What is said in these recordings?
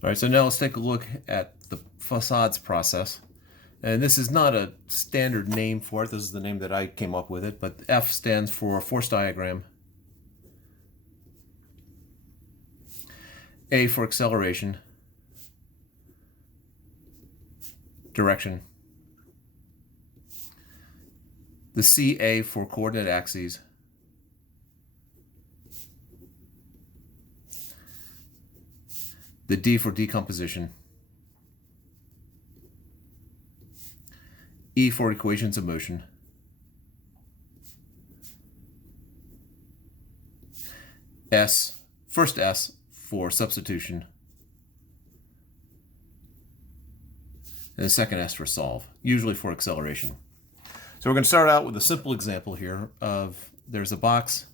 All right, so now let's take a look at the facades process. And this is not a standard name for it. This is the name that I came up with it, but F stands for force diagram. A for acceleration, direction. The CA for coordinate axes. The D for decomposition. E for equations of motion. S, first S for substitution. And the second S for solve, usually for acceleration. So we're going to start out with a simple example here of there's a box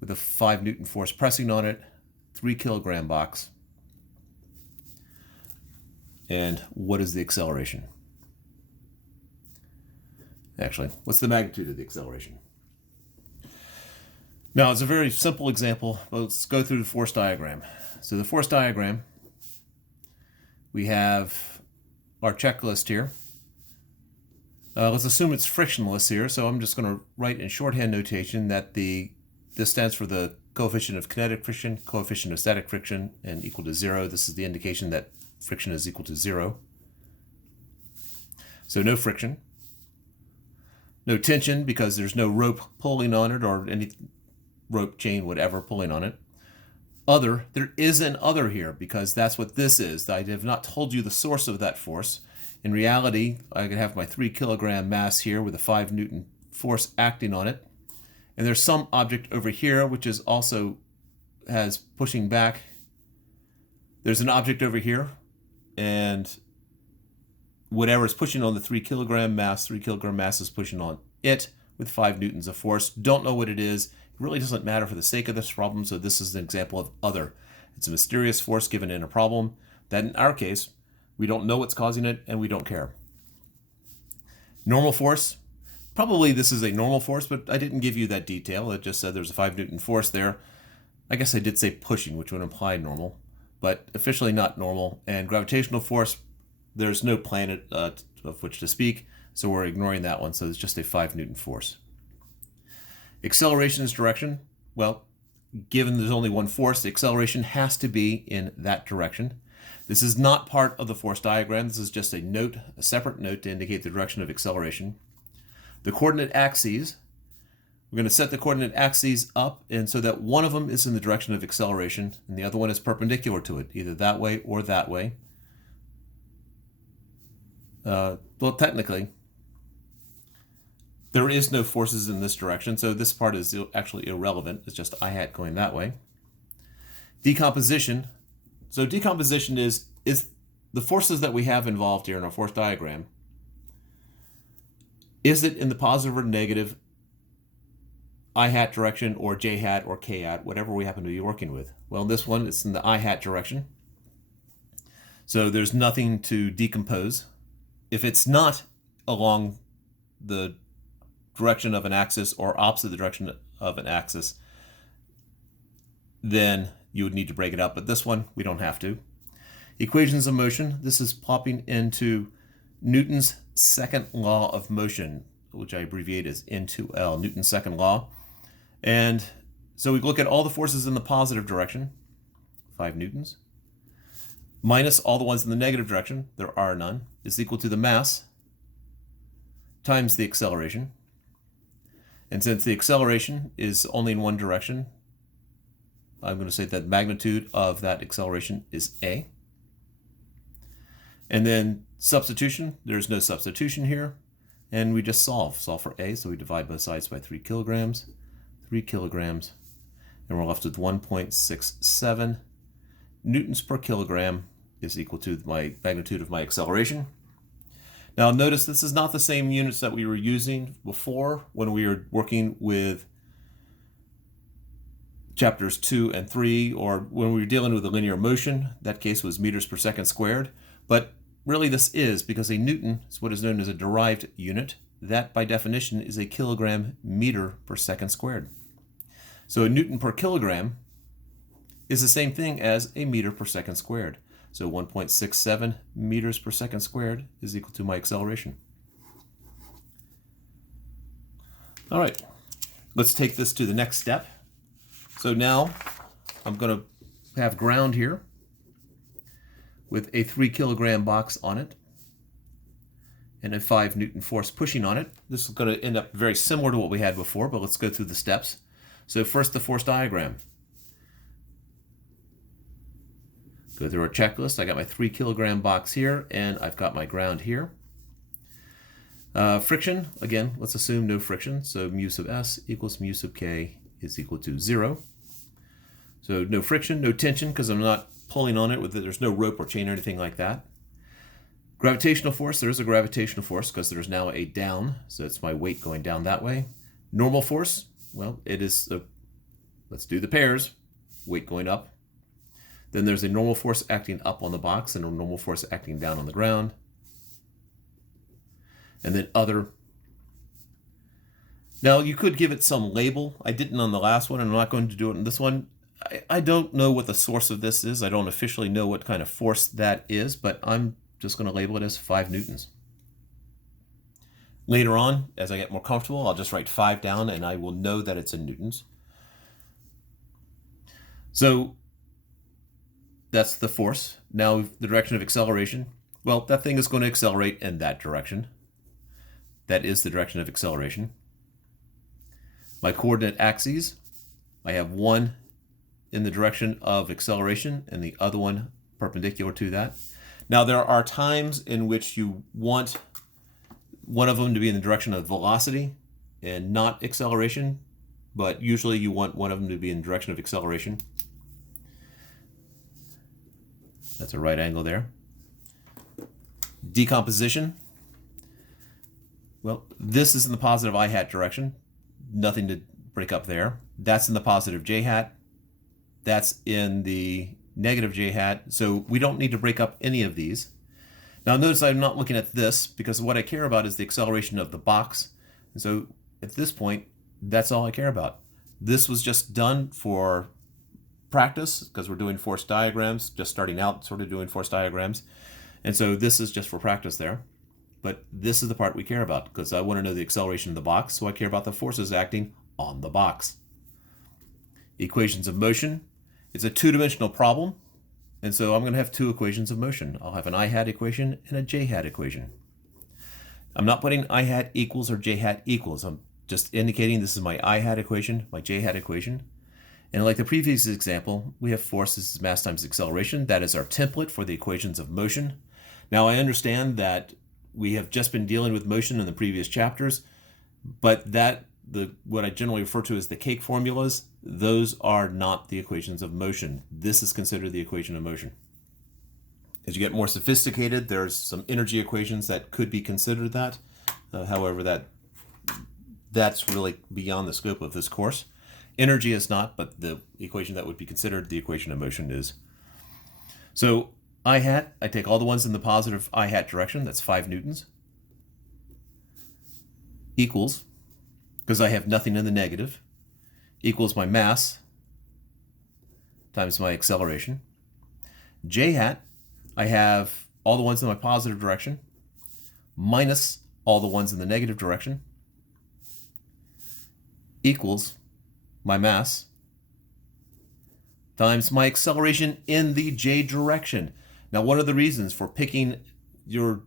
with a 5 Newton force pressing on it, 3 kilogram box. And what is the acceleration? Actually, what's the magnitude of the acceleration? Now, it's a very simple example, but let's go through the force diagram. So the force diagram, we have our checklist here. Let's assume it's frictionless here, so I'm just going to write in shorthand notation that this stands for the coefficient of kinetic friction, coefficient of static friction, and equal to 0. This is the indication that friction is equal to 0. So no friction. No tension because there's no rope pulling on it or any rope, chain, whatever pulling on it. Other, there is an other here because that's what this is. I have not told you the source of that force. In reality, I could have my 3 kilogram mass here with a 5 Newton force acting on it. And there's some object over here which is also has pushing back. There's an object over here, and whatever is pushing on the 3 kilogram mass is pushing on it with 5 newtons of force. Don't know what it is. It really doesn't matter for the sake of this problem, so this is an example of other. It's a mysterious force given in a problem that in our case, we don't know what's causing it and we don't care. Normal force. Probably this is a normal force, but I didn't give you that detail. It just said there's a 5 Newton force there. I guess I did say pushing, which would imply normal, but officially not normal. And gravitational force, there's no planet of which to speak, so we're ignoring that one. So it's just a 5 Newton force. Acceleration is direction. Well, given there's only one force, the acceleration has to be in that direction. This is not part of the force diagram. This is just a note, a separate note to indicate the direction of acceleration. The coordinate axes, we're going to set the coordinate axes up and so that one of them is in the direction of acceleration and the other one is perpendicular to it, either that way or that way. Well, technically, there is no forces in this direction, so this part is actually irrelevant. It's just I hat going that way. Decomposition. So decomposition is the forces that we have involved here in our force diagram. Is it in the positive or negative I hat direction or J hat or K hat, whatever we happen to be working with? Well, in this one, it's in the I hat direction. So there's nothing to decompose. If it's not along the direction of an axis or opposite the direction of an axis, then you would need to break it up. But this one, we don't have to. Equations of motion. This is plopping into Newton's second law of motion, which I abbreviate as N2L, Newton's second law. And so we look at all the forces in the positive direction, 5 newtons, minus all the ones in the negative direction, there are none, is equal to the mass times the acceleration. And since the acceleration is only in one direction, I'm going to say that magnitude of that acceleration is A. And then substitution, there's no substitution here. And we just solve for A. So we divide both sides by 3 kilograms, and we're left with 1.67 newtons per kilogram is equal to my magnitude of my acceleration. Now notice this is not the same units that we were using before when we were working with chapters 2 and 3, or when we were dealing with a linear motion. That case was meters per second squared. But really this is because a newton is what is known as a derived unit. That by definition is a kilogram meter per second squared. So a newton per kilogram is the same thing as a meter per second squared. So 1.67 meters per second squared is equal to my acceleration. All right, let's take this to the next step. So now I'm going to have ground here with a 3 kilogram box on it and a 5 Newton force pushing on it. This is going to end up very similar to what we had before, but let's go through the steps. So first, the force diagram. Go through our checklist. I got my 3 kilogram box here, and I've got my ground here. Friction, again, let's assume no friction. So mu sub s equals mu sub k is equal to 0. So no friction, no tension, because I'm not pulling on it. There's no rope or chain or anything like that. Gravitational force, there's a gravitational force because there's now a down, so it's my weight going down that way. Normal force, well, it is, let's do the pairs, weight going up. Then there's a normal force acting up on the box and a normal force acting down on the ground. And then other. Now you could give it some label. I didn't on the last one, and I'm not going to do it on this one. I don't know what the source of this is. I don't officially know what kind of force that is, but I'm just going to label it as 5 newtons. Later on, as I get more comfortable, I'll just write 5 down and I will know that it's in newtons. So that's the force. Now the direction of acceleration. Well, that thing is going to accelerate in that direction. That is the direction of acceleration. My coordinate axes, I have one in the direction of acceleration and the other one perpendicular to that. Now there are times in which you want one of them to be in the direction of velocity and not acceleration, but usually you want one of them to be in the direction of acceleration. That's a right angle there. Decomposition. Well, this is in the positive I hat direction. Nothing to break up there. That's in the positive j hat. That's in the negative j hat. So we don't need to break up any of these. Now notice I'm not looking at this because what I care about is the acceleration of the box. And so at this point, that's all I care about. This was just done for practice because we're doing force diagrams, just starting out sort of doing force diagrams. And so this is just for practice there. But this is the part we care about because I want to know the acceleration of the box, so I care about the forces acting on the box. Equations of motion. It's a two-dimensional problem, and so I'm going to have two equations of motion. I'll have an I hat equation and a j hat equation. I'm not putting I hat equals or j hat equals. I'm just indicating this is my I hat equation, my j hat equation. And like the previous example, we have force, this is mass times acceleration. That is our template for the equations of motion. Now I understand that we have just been dealing with motion in the previous chapters, but what I generally refer to as the cake formulas, those are not the equations of motion. This is considered the equation of motion. As you get more sophisticated, there's some energy equations that could be considered that. However, that's really beyond the scope of this course. Energy is not, but the equation that would be considered the equation of motion is. So I hat, I take all the ones in the positive I hat direction, that's 5 newtons, equals, because I have nothing in the negative, equals my mass times my acceleration. J hat, I have all the ones in my positive direction minus all the ones in the negative direction equals my mass times my acceleration in the j direction. Now, one of the reasons for picking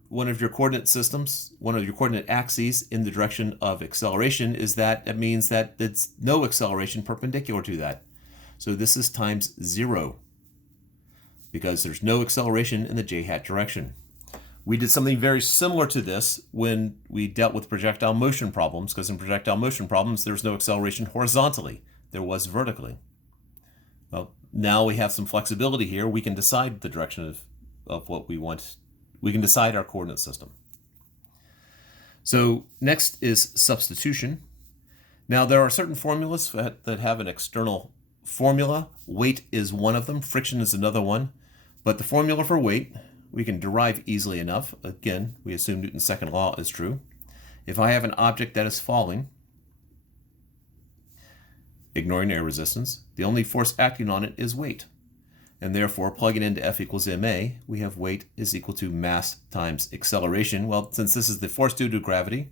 one of your coordinate systems, one of your coordinate axes in the direction of acceleration is that it means that it's no acceleration perpendicular to that. So this is times 0 because there's no acceleration in the j hat direction. We did something very similar to this when we dealt with projectile motion problems, because in projectile motion problems, there's no acceleration horizontally. There was vertically. Well, now we have some flexibility here. We can decide the direction of what we want. We can decide our coordinate system. So next is substitution. Now there are certain formulas that have an external formula. Weight is one of them. Friction is another one. But the formula for weight we can derive easily enough. Again, we assume Newton's second law is true. If I have an object that is falling, ignoring air resistance, the only force acting on it is weight. And therefore, plugging into F equals ma, we have weight is equal to mass times acceleration. Well, since this is the force due to gravity,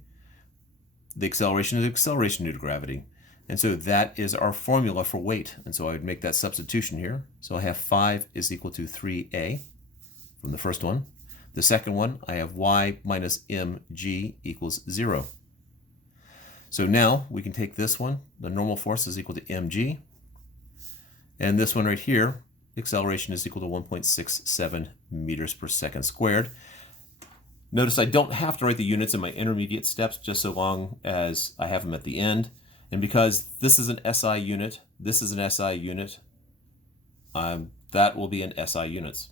the acceleration is acceleration due to gravity. And so that is our formula for weight. And so I would make that substitution here. So I have 5 is equal to 3a from the first one. The second one, I have y minus mg equals 0. So now we can take this one. The normal force is equal to mg. And this one right here, acceleration is equal to 1.67 meters per second squared. Notice I don't have to write the units in my intermediate steps just so long as I have them at the end. And because this is an SI unit, this is an SI unit, that will be in SI units.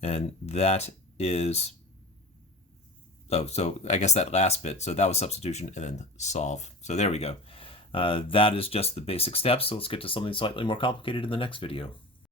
And that is, so I guess that last bit, so that was substitution and then solve. So there we go. That is just the basic steps. So let's get to something slightly more complicated in the next video.